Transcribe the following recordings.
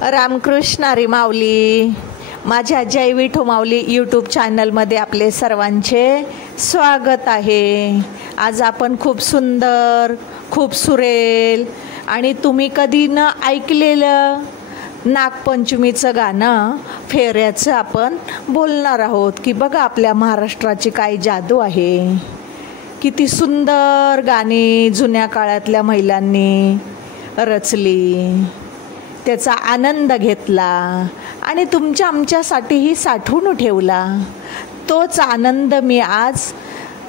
रामकृष्ण हरी माऊली. माझ्या जय विठू माऊली यूट्यूब चॅनलमध्ये आपले सर्वांचे स्वागत आहे. आज आपण खूप सुंदर, खूप सुरेल आणि तुम्ही कधी न ऐकलेलं नागपंचमीचं गाणं फेऱ्याचं आपण बोलणार आहोत की बघा आपल्या महाराष्ट्राची काय जादू आहे. किती सुंदर गाणी जुन्या काळातल्या महिलांनी रचली, त्याचा आनंद घेतला आणि तुमच्या आमच्यासाठीही साठवून ठेवला. तोच आनंद मी आज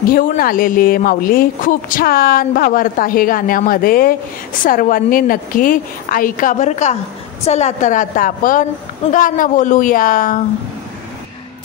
घेऊन आलेली आहे माऊली. खूप छान भावार्थ आहे गाण्यामध्ये, सर्वांनी नक्की ऐका बरं का. चला तर आता आपण गाणं बोलूया.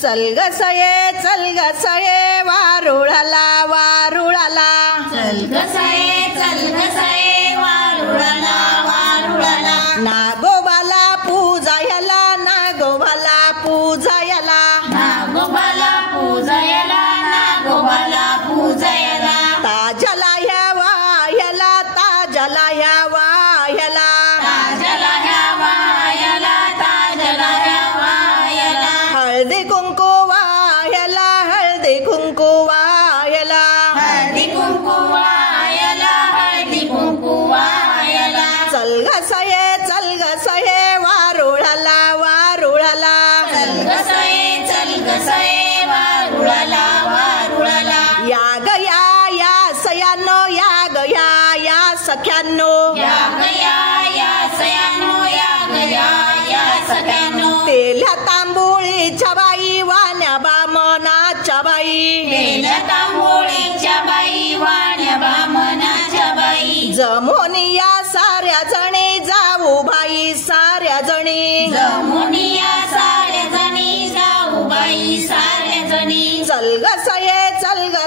चल ग सये वारुळाला वारुळाला, चल ग सये वारुळाला वारुळाला, नागोबाला पूजायला नागोबाला पूजायला, नागोबाला पूजायला नागोबाला पूजायला, ताजला ह्या वाह्याला ताजला ह्या वाह्याला, ताजला ह्या वाह्याला ताजला ह्या वाह्याला, हळदी कुंकू वाह्याला हळदी कुंकू वाह्याला, हळदी कुंकू वाह्याला हळदी कुंकू वाह्याला, चल ग सये वारुळाला वारुळाला, चल ग सये वारुळाला वारुळाला, या ग या सयानो या ग या सख्यानो, या गया या सयानो या गया या सख्यानो, तेल्या तांबुळीच्या बाई वाण्या बामनाच्या बाई, तेल्या तांबोळीच्या बाई वाण्या बामनाच्या बाई, जमोनिया साऱ्या जणी जाऊ बाई साऱ्या जणी, जमुनिया साऱ्या जणी जाऊ बाई साऱ्या जणी, चल ग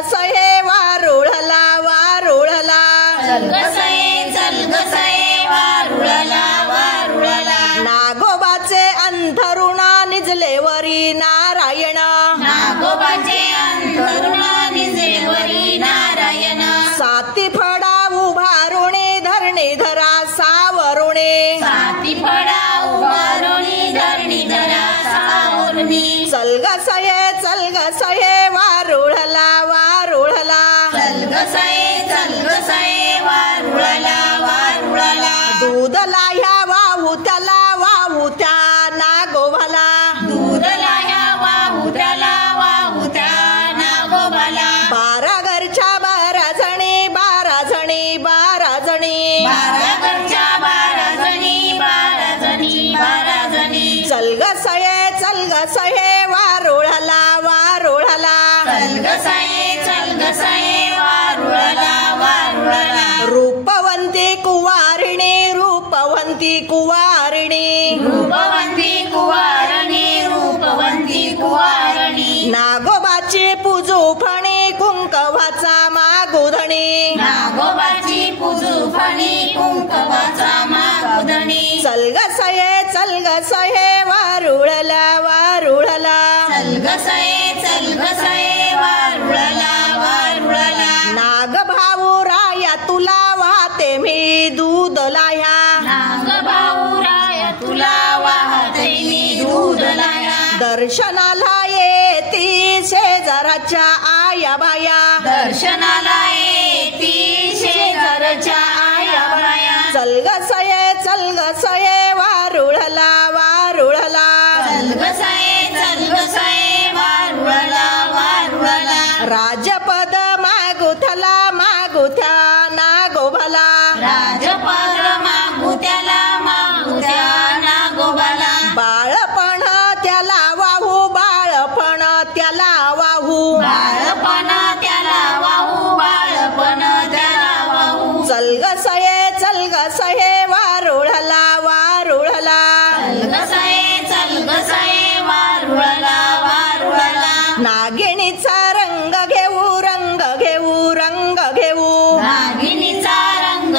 सये वारुळाला वारुळाला, चल ग सये वारुळाला वारुळाला, नागोबाचे अंथरुण निजलेवरी नारायण, नागोबाचे अंतरुण निजेवरी नारायण, साती फडा उभारुणे धरणी धरा सावरुणे, साती फडा उभारुणी धरणी धरा सावरुणी, चल ग सये वारुळाला वारुळाला, चल ग सये वारुळाला वारुळाला, दूधला ह्या वाहू त्या नागोबाला, दूधला ह्या वाहू त्या नागोबाला, बारा घरच्या बारा जणी बारा जणी बारा जणी, बारा घरच्या बारा जणी, चल ग सये वारुळाला वारुळाला, चल ग सये वारुळाला वारुळाला, रूपवंती कुवारिणी रूपवंती कुवारिणी, रूपवंती कुवारणी, नागोबाची पूजू फणी कुंकवाचा मागुधणी, नागोबाची पूजू फणी कुंकवाचा मागुधणी, चल ग सये वारुळाला वारुळाला, चल ग सये वारुळाला वारुळाला, नाग भाऊ राया तुला वाहते मी दूधला ह्या, नाग भाऊराया तुला वाहते मी दूधला ह्या, दर्शनाला येती शेजाराच्या आया बाया, दर्शनाला येती शेजारच्या आया बाया, चल ग सये वारुळाला वारुळाला, चल ग सये वारुळाला वारुळाला, राजपद मागुथ्या नागोबाला, राजपद मागुत्या नागोबाला, बाळपण त्याला वाहू बाळपण त्याला वाहू चल ग सये वारुळाला वारुळाला, चल ग सये वारुळाला वारुळाला, नागिणीचा रंग घेऊ नागिनीचा रंग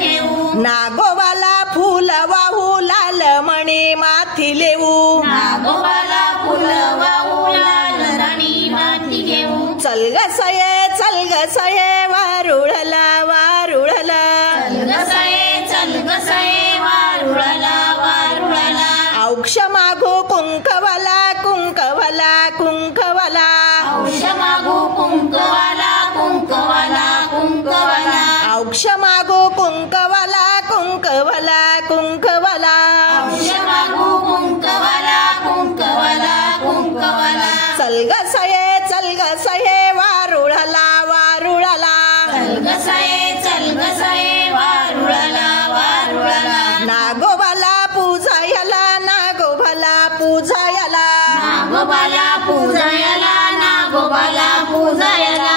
घेऊ, नागोबाला फुल वाहू लाल मणी माथी लेऊ, नागोबाला फुल वाहू लाल राणी माती घेऊ, चल ग सये वारुळाला वारुळाला, चल ग सये औक्ष मागू कुंकवाला कुंकवाला कुंकवाला औष मागू कुंकवाला कुंकवाला कुंकवाला औक्ष मागू कुंकवाला कुंकवाला कुंकवाला औष मागू कुंकवाला कुंकवाला कुंकवाला चल ग सये वारुळाला वारुळाला चल ग सये वारुळाला वारुळाला नागोबाला पूजायला नागोबाला पूजायला नागोबाला पूजायला नागोबाला पूजायला